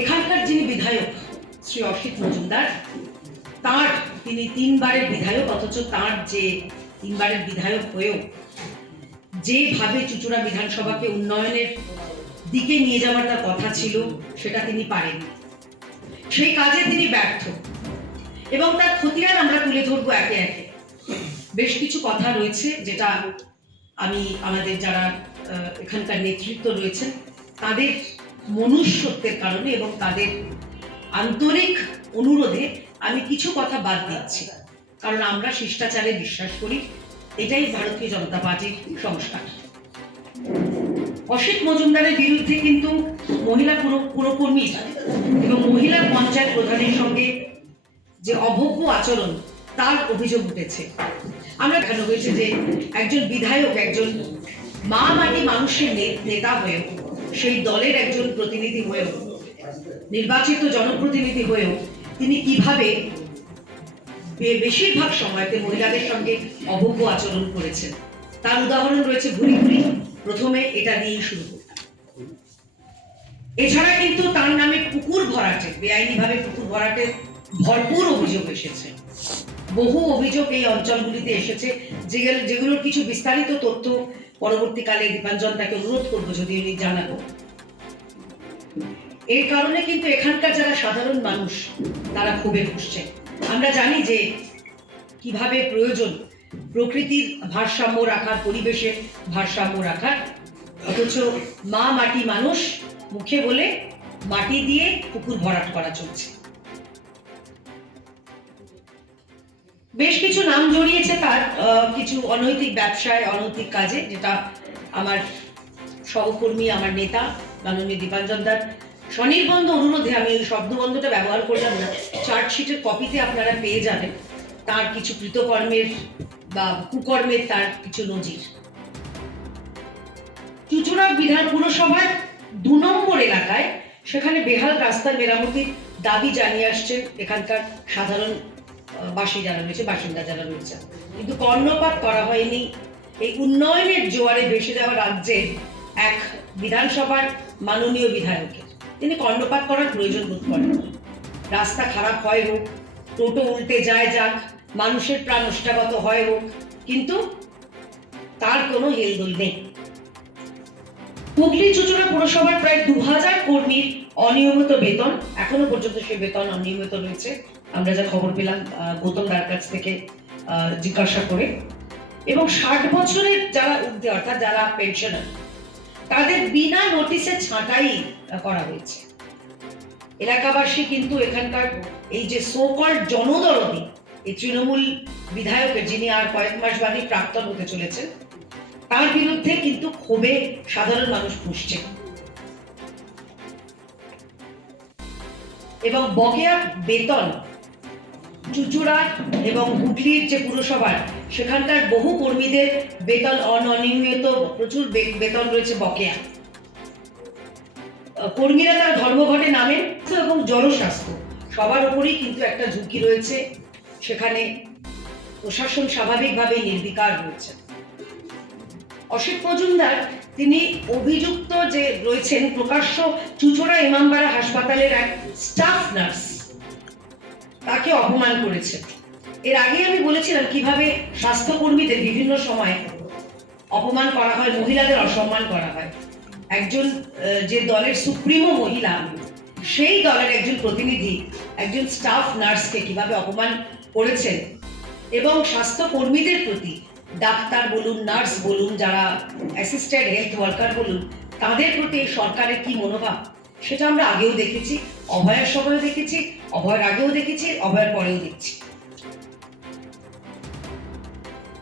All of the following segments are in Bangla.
এখানকার যিনি বিধায়ক শ্রী অসিত মজুমদার, তিনি 3 বারের বিধায়ক, অথচ তার যে 3 বারের বিধায়ক হয়েও যেভাবে চুঁচুড়া বিধানসভাকে উন্নয়নের দিকে নিয়ে যাওয়ার তার কথা ছিল সেটা তিনি পারেননি। সেই কাজে তিনি ব্যর্থ এবং তার খতিয়ান আমরা তুলে ধরবো একে একে। বেশ কিছু কথা রয়েছে যেটা আমি আমাদের যারা এখানকার নেতৃত্ব রয়েছেন তাদের মনুষ্যত্বের কারণে এবং তাদের আন্তরিক অনুরোধে আমি কিছু কথা বাদ দিচ্ছি, কারণ আমরা শিষ্টাচারে বিশ্বাস করি, এটাই ভারতীয় জনতা পার্টির সংস্কার। অসিত মজুমদারের বিরুদ্ধে কিন্তু মহিলা পুরকর্মী এবং মহিলা পঞ্চায়েত প্রধানের সঙ্গে যে অভব্য আচরণ তার অভিযোগ উঠেছে। আমরা দেখানো হয়েছে যে একজন বিধায়ক, একজন মা মাটি মানুষের নেতা হয়েও, সেই দলের একজন প্রতিনিধি হয়েও, নির্বাচিত জনপ্রতিনিধি হয়েও তিনি কিভাবে বেশিরভাগ সময়তে মহিলাদের সঙ্গে অভব্য আচরণ করেছেন তার উদাহরণ রয়েছে ভুরি ভুরি। প্রথমে এটা দিয়েই শুরু করতাম। এছাড়া কিন্তু তার নামে পুকুর ভরাটে, বেআইনিভাবে পুকুর ভরাটের ভরপুর অভিযোগ এসেছে। বহু অভিযোগ এই অঞ্চলগুলিতে এসেছে, যেগুলোর কিছু বিস্তারিত তথ্য পরবর্তীকালে দীপাঞ্জন তাকে অনুরোধ করবো যদি উনি জানাবো। এর কারণে কিন্তু এখানকার যারা সাধারণ মানুষ তারা ক্ষোভে ফুঁসছে। আমরা জানি যে কিভাবে প্রয়োজন প্রকৃতির ভারসাম্য রাখার, পরিবেশের ভারসাম্য রাখার, অথচ মা মাটি মানুষ মুখে বলে মাটি দিয়ে পুকুর ভরাট করা চলছে। বেশ কিছু নাম জড়িয়েছে তার কিছু অনৈতিক ব্যবসায়, অনৈতিক কাজে, যেটা আমার সহকর্মী, আমার নেতা মাননীয় দীপাঞ্জন দার স্বনির্বন্ধ অনুরোধে আমি ওই শব্দবন্ধটা ব্যবহার করলাম না, চার্জশিটের কপিতে আপনারা পেয়ে যাবেন তার কিছু কৃতকর্মের বা কুকর্মের তার কিছু নজির। চুঁচুড়া বিধান পুরসভার 2 নম্বর এলাকায় সেখানে বেহাল রাস্তার মেরামতির দাবি জানিয়ে আসছেন এখানকার সাধারণ বাসিন্দা যারা রয়েছে, কিন্তু কর্ণপাত করা হয়নি। এই উন্নয়নের জোয়ারে ভেসে যাওয়া রাজ্যের এক বিধানসভার মাননীয় বিধায়কের তিনি কর্ণপাত করার প্রয়োজন বোধ করেন। রাস্তা খারাপ হয় হোক, টোটো উল্টে যায় যাক, মানুষের প্রাণ নষ্টাগত হয় হোক, কিন্তু তার কোনো হেলদোল নেই। হুগলি চুঁচুড়া পুরসভার প্রায় 2000 কর্মীর অনিয়মিত বেতন, এখনো পর্যন্ত সেই বেতন অনিয়মিত রয়েছে, আমরা যা খবর পেলাম গৌতম দার কাছ থেকে জিজ্ঞাসা করে। এবং 60 বছরের যারা ঊর্ধ্বে, অর্থাৎ যারা পেনশনার, তাদের বিনা নোটিশে ছাঁটাই করা হয়েছে। এলাকাবাসী কিন্তু এখানকার এই যে সোকল্ড জনদরদি এই তৃণমূল বিধায়কের, যিনি আর কয়েক মাস বাদে প্রাক্তন হতে চলেছেন, তার বিরুদ্ধে কিন্তু ক্ষোভে সাধারণ মানুষ ফুঁসছে। এবং বকেয়া বেতন চুঁচুড়া এবং হুগলির যে পুরসভার, সেখানকার বহু কর্মীদের বেতন অনিয়মিত, প্রচুর বেতন রয়েছে বকেয়া। কর্মীরা তারা ধর্মঘটে নামেন এবং জনস্বাস্থ্য সবার উপরেই কিন্তু একটা ঝুঁকি রয়েছে, সেখানে প্রশাসন স্বাভাবিকভাবেই নির্বিকার রয়েছে। অসিত মজুমদার তিনি অভিযুক্ত যে রয়েছেন প্রকাশ্য চুঁচুড়া ইমামবাড়া হাসপাতালের এক স্টাফ নার্স, তাকে অপমান করেছে। এর আগে আমি বলেছিলাম কিভাবে স্বাস্থ্যকর্মীদের বিভিন্ন সময় অপমান করা হয়, মহিলাদের অসম্মান করা হয়। একজন যে দলের সুপ্রিমো মহিলা, সেই দলের একজন প্রতিনিধি একজন স্টাফ নার্সকে কিভাবে অপমান করেছেন, এবং স্বাস্থ্যকর্মীদের প্রতি, ডাক্তার বলুন, নার্স বলুন, যারা অ্যাসিস্ট্যান্ট হেলথ ওয়ার্কার বলুন, তাদের প্রতি সরকারের কি মনোভাব, সেটা আমরা আগেও দেখেছি, অভয়ার সময়ও দেখেছি, অভয়ের আগেও দেখেছি, অভয়ের পরেও দেখছি।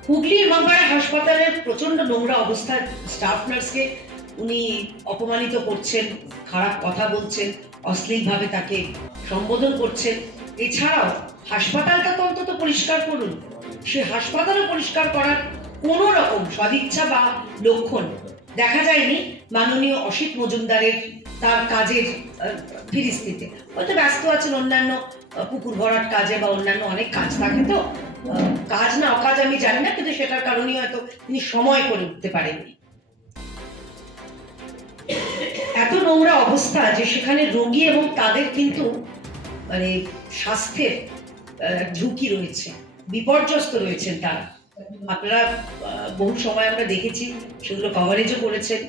হুগলি ইমামবাড়া হাসপাতালের প্রচন্ড নোংরা অবস্থায় স্টাফ নার্সকে উনি অপমানিত করছেন, খারাপ কথা বলছেন, অশ্লীলভাবে তাকে সম্বোধন করছেন। এছাড়াও হাসপাতালটা তো অন্তত পরিষ্কার করুন, সে হাসপাতালও পরিষ্কার করার কোনো রকম সদিচ্ছা বা লক্ষণ দেখা যায়নি মাননীয় অসিত মজুমদারের তার কাজের ফিরিস্তিতে। হয়তো ব্যস্ত আছেন অন্যান্য পুকুর ভরাট কাজে বা অন্যান্য অনেক কাজ থাকে, তো কাজ না অকাজ আমি জানি না, কিন্তু সেটার কারণেই হয়তো তিনি সময় করে উঠতে পারেননি। এত নোংরা অবস্থা যে সেখানে রোগী এবং তাদের কিন্তু মানে স্বাস্থ্যের ঝুঁকি রয়েছে, বিপর্যস্ত রয়েছেন তারা। আপনারা বহু সময় আমরা দেখেছি, সেগুলো কভারেজও করেছেন,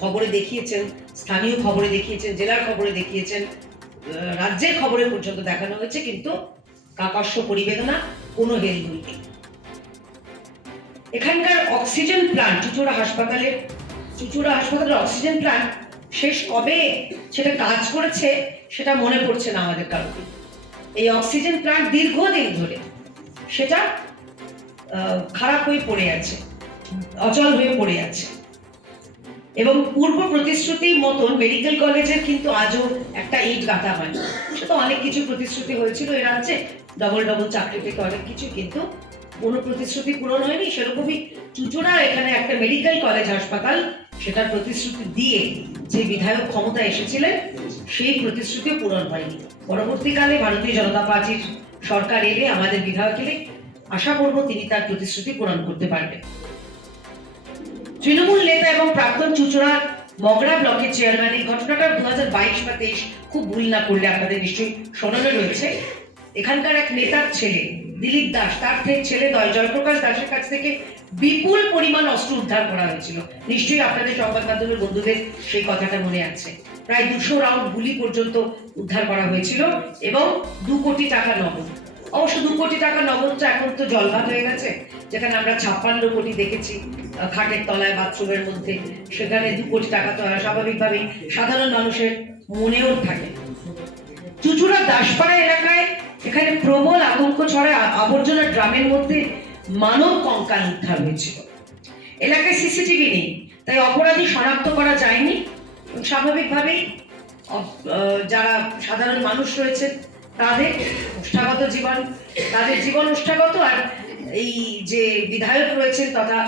খবরে দেখিয়েছেন, স্থানীয় খবরে দেখিয়েছেন, জেলার খবরে দেখিয়েছেন, রাজ্যের খবরে পর্যন্ত দেখানো হয়েছে, কিন্তু কাকস্য পরিবেদনা, কোনো হেলদোল নেই। এখানকার অক্সিজেন প্লান্ট, চুঁচুড়া হাসপাতালের অক্সিজেন প্লান্ট শেষ কবে সেটা কাজ করেছে সেটা মনে পড়ছে না আমাদের কারোর। এই অক্সিজেন প্লান্ট দীর্ঘদিন ধরে সেটা খারাপ হয়ে পড়ে আছে, অচল হয়ে পড়ে আছে। এবং পূর্ব প্রতিশ্রুতি মতন মেডিকেল কলেজের কিন্তু আজও একটা ইট গাঁথা হয়নি। সেটা অনেক কিছু প্রতিশ্রুতি হয়েছিল এ রাজ্যে, ডবল চাকরি থেকে অনেক কিছু, কিন্তু কোনো প্রতিশ্রুতি পূরণ হয়নি। সেরকমই চুঁচুড়া এখানে একটা মেডিকেল কলেজ হাসপাতাল, সেটার প্রতিশ্রুতি দিয়ে যে বিধায়ক ক্ষমতা এসেছিলেন সেই প্রতিশ্রুতি পূরণ হয়নি। পরবর্তীকালে ভারতীয় জনতা পার্টির সরকার এলে, আমাদের বিধায়ক এলে, আশা করব তিনি তার প্রতিশ্রুতি পূরণ করতে পারবেন। তৃণমূল নেতা এবং প্রাক্তন চুঁচুড়া মগরা ব্লকের চেয়ারম্যান, এই ঘটনাটা 2022 বা 23, খুব ভুল না করলে আপনাদের নিশ্চয়ই স্মরণে রয়েছে। এখানকার এক নেতার ছেলে দিলীপ দাস, তার ছেলে জয়প্রকাশ দাসের কাছ থেকে বিপুল পরিমাণ অস্ত্র উদ্ধার করা হয়েছিল। নিশ্চয়ই আপনাদের সংবাদ মাধ্যমের বন্ধুদের সেই কথাটা মনে আছে। প্রায় 200 রাউন্ড গুলি পর্যন্ত উদ্ধার করা হয়েছিল এবং 2 কোটি টাকা নগদ। অবশ্য 2 কোটি টাকা নগদটা এখন তো জলভাত হয়ে গেছে, যেখানে আমরা 56 কোটি দেখেছি খাটের তলায়, বাথরুমের মধ্যে, সেখানে 2 কোটি টাকা তো স্বাভাবিকভাবেই সাধারণ মানুষের মনেও থাকে। চুঁচুড়া দাসপাড়া এলাকায় এখানে প্রবল আতঙ্ক ছড়ায়, আবর্জনা ড্রামের মধ্যে মানব কঙ্কাল উদ্ধার হয়েছিল। এলাকায় সিসিটিভি নেই, তাই অপরাধী শনাক্ত করা যায়নি। স্বাভাবিকভাবেই যারা সাধারণ মানুষ রয়েছে তাদের জীবন ওষ্ঠাগত, আর এই যে বিধায়ক রয়েছেন তথা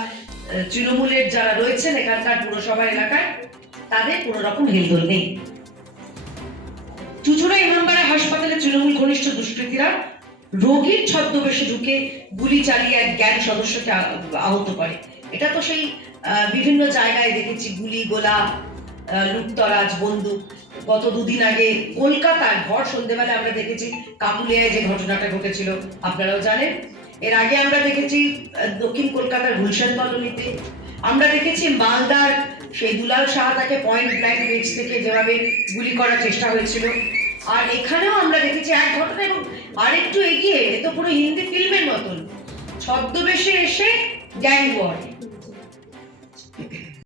তৃণমূলের যারা রয়েছেন এখানকার পুরসভা এলাকায়, তাদের কোনো রকম হেলদোল নেই। চুঁচুড়া ইমামবাড়া হাসপাতালে তৃণমূল ঘনিষ্ঠ দুষ্কৃতীরা রোগীর ছদ্মবেশে ঢুকে গুলি চালিয়ে এক গ্যাং সদস্যকে আহত করে। এটা তো সেই বিভিন্ন জায়গায় দেখেছি, গুলি গোলা, লুটতরাজ, বন্দুক। গত 2 দিন আগে কলকাতার ভর সন্ধ্যেবেলা আমরা দেখেছি কাকুলিয়ায় যে ঘটনাটা ঘটেছিল, আপনারাও জানেন। এর আগে আমরা দেখেছি দক্ষিণ কলকাতার গুলশান কলোনিতে, আমরা দেখেছি মালদার সেই দুলাল শাহ, তাকে পয়েন্ট ব্ল্যাঙ্ক রেঞ্জ থেকে যেভাবে গুলি করার চেষ্টা হয়েছিল। আর এখানেও আমরা দেখেছি এক ঘটনা, এবং আরেকটু এগিয়ে, এ তো পুরো হিন্দি ফিল্মের মতন, ছদ্মবেশে এসে গ্যাং ওয়ার।